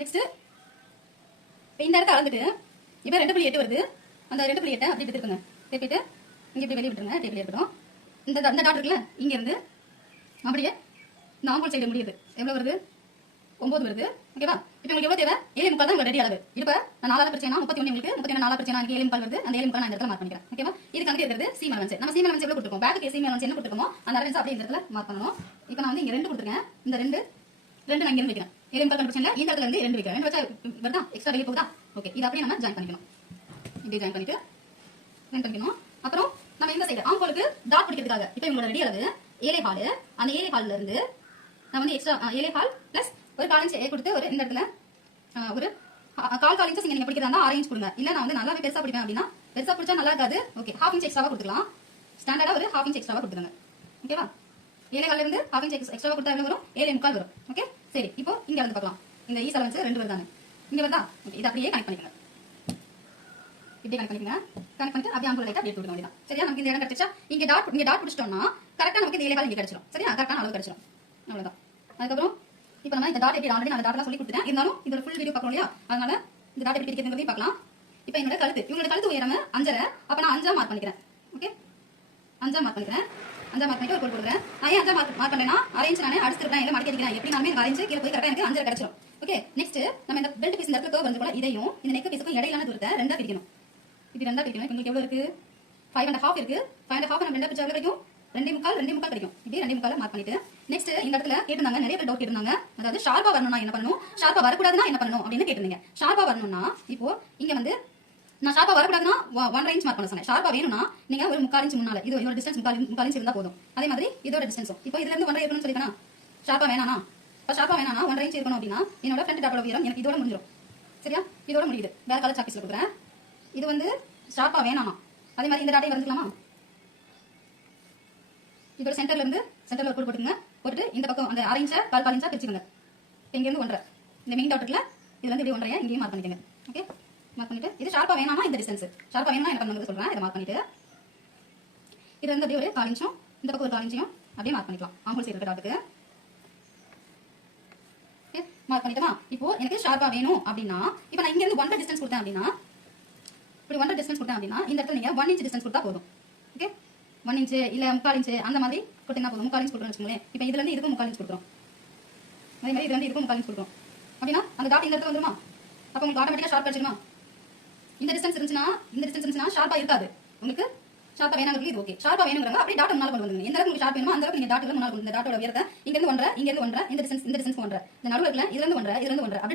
Next இந்த இடத்த அளந்துட்டு இப்போ 2.8 வருது. அந்த 2.8 அப்படி எடுத்துக்கோங்க. திருப்பிட்டு இங்கே இப்படி வெளியே விட்டுருங்க. இப்படி இருக்கட்டும். இந்த டாட் இருக்குல்ல, இங்க இருந்து அப்படியே இந்த ஆம்பூல் சைடு முடியுது. எவ்வளவு வருது? 9 வருது. ஓகேவா? இப்போ உங்களுக்கு எவ்வளவு தேவை? 7.25 தான் உங்களுக்கு ரெடி அளவு. இப்போ நான் 4 பிரச்சனை 31 உங்களுக்கு 31 4 பிரச்சனை எனக்கு 7.25 வருது. அந்த 7.25 நான் இந்த இடத்துல மார்க் பண்ணிக்கிறேன். ஓகேவா? இதுக்கு அங்கே இருக்கிறது சி மேலன்ஸ். நம்ம சி மேலன்ஸ் எவ்வளவு கொடுத்துருக்கோம்? பேக்கு சி மேலன்ஸ் என்ன கொடுத்துருக்கோமோ அந்த அலவன்ஸ் அப்படியே இந்த இடத்துல மார்க் பண்ணணும். இப்போ நான் வந்து இங்க 2 கொடுத்துருக்கேன். இந்த 2 நான் இங்க இருந்து வைக்கிறேன். 7.25 பிரச்சனை இந்த இடத்துல இருந்து 2 வைக்கிறேன். 2 வச்சா வருதா? எக்ஸ்ட்ரா வெளியே போகுதா? ஓகே, இது அப்படியே நம்ம ஜாயின் பண்ணிக்கணும். இப்படி ஜாயின் பண்ணிக்கணும். அப்புறம் நம்ம இந்த சைடு ஆம்போலுக்கு டாட் பிடிக்கிறதுக்காக இப்போ இவங்களோட ரெடி அளவு 7 ஹால். அந்த 7 ஹால்ல இருந்து நான் வந்து எக்ஸ்ட்ரா 7 ஹால் பிளஸ் ஒரு 4 இன்ச் கொடுத்து ஒரு இந்த இடத்துல ஒரு கால் இன்ச் நீங்க பிடிக்கிறதா 6 இன்ச் கொடுங்க. இல்ல நான் வந்து நல்லாவே பெருசா பிடிப்பேன் அப்படின்னா பெருசா பிடிச்சா நல்லா இருக்காது. ஓகே, 1/2 இன்ச் எக்ஸ்ட்ராவா கொடுத்துக்கலாம். ஸ்டாண்டர்டா ஒரு 1/2 இன்ச் எக்ஸ்ட்ராவா கொடுத்துருங்க. ஓகேவா? 7 ஹால்ல இருந்து 1/2 இன்ச் எக்ஸ்ட்ராவா கொடுத்தா எவ்வளவு வரும்? 7.25 வரும். ஓகே, சரி. இப்போ இங்க வந்து பார்க்கலாம். இந்த ஈஸ் அலவன்ஸ் 2 வருதானே? இங்க வருதா? ஓகே, இது அப்படியே கனெக்ட் பண்ணிக்கங்க. இப்படி கனெக்ட் பண்ணிட்டு அப்படியே ஆம்பூல் லைட்டா அப்படியே கொடுக்க வேண்டியதான். சரியா? நமக்கு இந்த இடம் கிடைச்சா இங்க டாட் பிடிச்சிட்டோம்னா கரெக்டா நமக்கு இந்த 7 ஹால் இங்க கிடைச்சிடும். சரியா? கரெக்டான அளவு கிடைச்சிடும். அவ்வளவுதான். அதுக்கப்புறம் இப்போ நம்ம இந்த டாட் எப்படி ஆல்ரெடி நான் டாட்லாம் சொல்லி கொடுத்துட்டேன். இருந்தாலும் இதோட ஃபுல் வீடியோ பார்க்கணும் இல்லையா? அதனால இந்த டாட் எப்படி பிடிக்கிறதுங்கிறதையும் பார்க்கலாம். இப்போ என்னோட கழுத்து, இவங்களோட கழுத்து உயரம் 5.5. அப்ப நான் 5 மார்க் பண்ணிக்கிறேன். ஓகே, 5 மார்க் பண்ணிக்கிறேன். 5 மார்க் பண்ணிட்டு ஒரு கோடு கொடுக்குறேன். நான் ஏன் 5 மார்க் பண்ணேன்னா அரேஞ்ச் நான் அடிச்சிருக்கேன், இல்லை மடக்கி அடிக்கிறேன். எப்படி நானுமே அரேஞ்ச் கீழே போய் கரெக்டாக எனக்கு 5 கிடைச்சிடும். ஓகே, நெக்ஸ்ட் நம்ம இந்த பெல்ட் பீஸ் இந்த இடத்துல கர்வ் வந்து போல இதையும் இந்த நெக் பீஸுக்கும் இடையிலான தூரத்தை 2 பிரிக்கணும். இது 2 பிரிக்கணும். இப்போ உங்களுக்கு எவ்வளவு இருக்கு? 5.5 இருக்கு. 5.5 நம்ம 2 பிரிச்சா எவ்வளவு கிடைக்கும்? 2.25 கிடைக்கும். இப்படி 2.25 மார்க் பண்ணிட்டு நெக்ஸ்ட் இந்த இடத்துல கேட்டிருந்தாங்க, நிறைய பேர் டவுட் கேட்டிருந்தாங்க. அதாவது ஷார்ப்பா வரணும்னா என்ன பண்ணணும், ஷார்ப்பா வரக்கூடாதுன்னா என்ன பண்ணணும் அப்படின்னு கேட்டிருந்தீங்க. ஷார்ப்பா வரணும்னா இப்போ இங்க வந்து நான் ஷார்ப்பா வரக்கூடாதுன்னா 1 இன்ச் மார்க் பண்ண சொன்னேன். ஷார்ப்பா வேணும்னா நீங்க ஒரு 3/4 இன்ச் முன்னால இது இதோட டிஸ்டன்ஸ் 3/4 இன்ச் இருந்தா போதும். அதே மாதிரி இதோட டிஸ்டன்ஸும் இப்போ இதுல இருந்து 1.5 இருக்கணும்னு சொல்லிட்டேனா ஷார்ப்பா வேணானா? இப்போ ஷார்ப்பா வேணானா 1.5 இன்ச் இருக்கணும் அப்படின்னா என்னோட ஃப்ரண்ட் டாட்டோட உயரம் எனக்கு இதோட முடிஞ்சிடும். சரியா? இதோட முடியுது. வேற கலர் சாக்பீஸ்ல கொடுக்குறேன். இது வந்து ஷார்ப்பா வேணாமா? அதே மாதிரி இந்த டாட்டையும் வரைஞ்சிக்கலாமா? இதோட சென்டர்ல ஒரு கோடு போட்டுங்க. போட்டு இந்த பக்கம் அந்த 6 இன்ச்சா 4 இன்ச்சா பிரிச்சுக்கோங்க. இங்க இருந்து 1.5 இந்த மெயின் டாட் இருக்குல, இதுல இருந்து இப்படி 1.5 இங்கேயும் மார்க் பண்ணிக்கங்க. ஓகே, மார்க் பண்ணிட்டு இது ஷார்ப்பா வேணாமா இந்த டிஸ்டன்ஸ் ஷார்ப்பா வேணா என்ன பண்ணுங்க சொல்றேன். இதை மார்க் பண்ணிட்டு இது வந்து அப்படியே ஒரு 4 இன்ச்சும் இந்த பக்கம் ஒரு 4 இன்ச்சையும் அப்படியே மார்க் பண்ணிக்கலாம். ஆம்பூல் சைடு இருக்க டாட்டுக்கு ஓகே மார்க் பண்ணிட்டோமா? இப்போ எனக்கு ஷார்ப்பா வேணும் அப்படின்னா இப்போ நான் இங்க இருந்து 1 டிஸ்டன்ஸ் கொடுத்தேன் அப்படின்னா இப்படி 1 டிஸ்டன்ஸ் கொடுத்தேன் அப்படின்னா இந்த இடத்துல நீங்க 1 இன்ச் டிஸ்டன்ஸ் கொடுத்தா போதும். ஓகே, 1 இன்ச் இல்ல 3/4 இன்ச் அந்த மாதிரி கொடுத்தீங்கன்னா போதும். 3/4 இன்ச் கொடுக்கணும்னு வச்சுக்கோங்களேன். இப்போ இதுல இருந்து இதுக்கும் 3/4 இன்ச் கொடுக்குறோம். அதே மாதிரி இதுல இருந்து இதுக்கும் 3/4 இன்ச் கொடுக்குறோம் அப்படின்னா அந்த டாட் இந்த இடத்துல வந்துருமா? அப்போ உங்களுக்கு ஆட்டோமேட்டிக்கா ஷார்ப் கிடைச்சிருமா? இந்த டிஸ்டன்ஸ் இருந்துச்சுன்னா ஷார்ப்பா இருக்காது. உங்களுக்கு ஷார்ப்பா வேணாங்கிறது இது ஓகே. ஷார்ப்பா வேணுங்கிறாங்க அப்படியே டாட் முன்னால கொண்டு வந்துருங்க. எந்த அளவுக்கு உங்களுக்கு ஷார்ப் வேணுமோ அந்த அளவுக்கு நீங்க டாட் முன்னால கொண்டு இந்த டாட்டோட உயரத்தை இங்க இருந்து 1.5 இங்க இருந்து 1.5 இந்த டிஸ்டன்ஸ் 1.5 இந்த நடுவுல இருக்கல இதுல இருந்து 1.5 இதுல இருந்து 1.5 அப்படி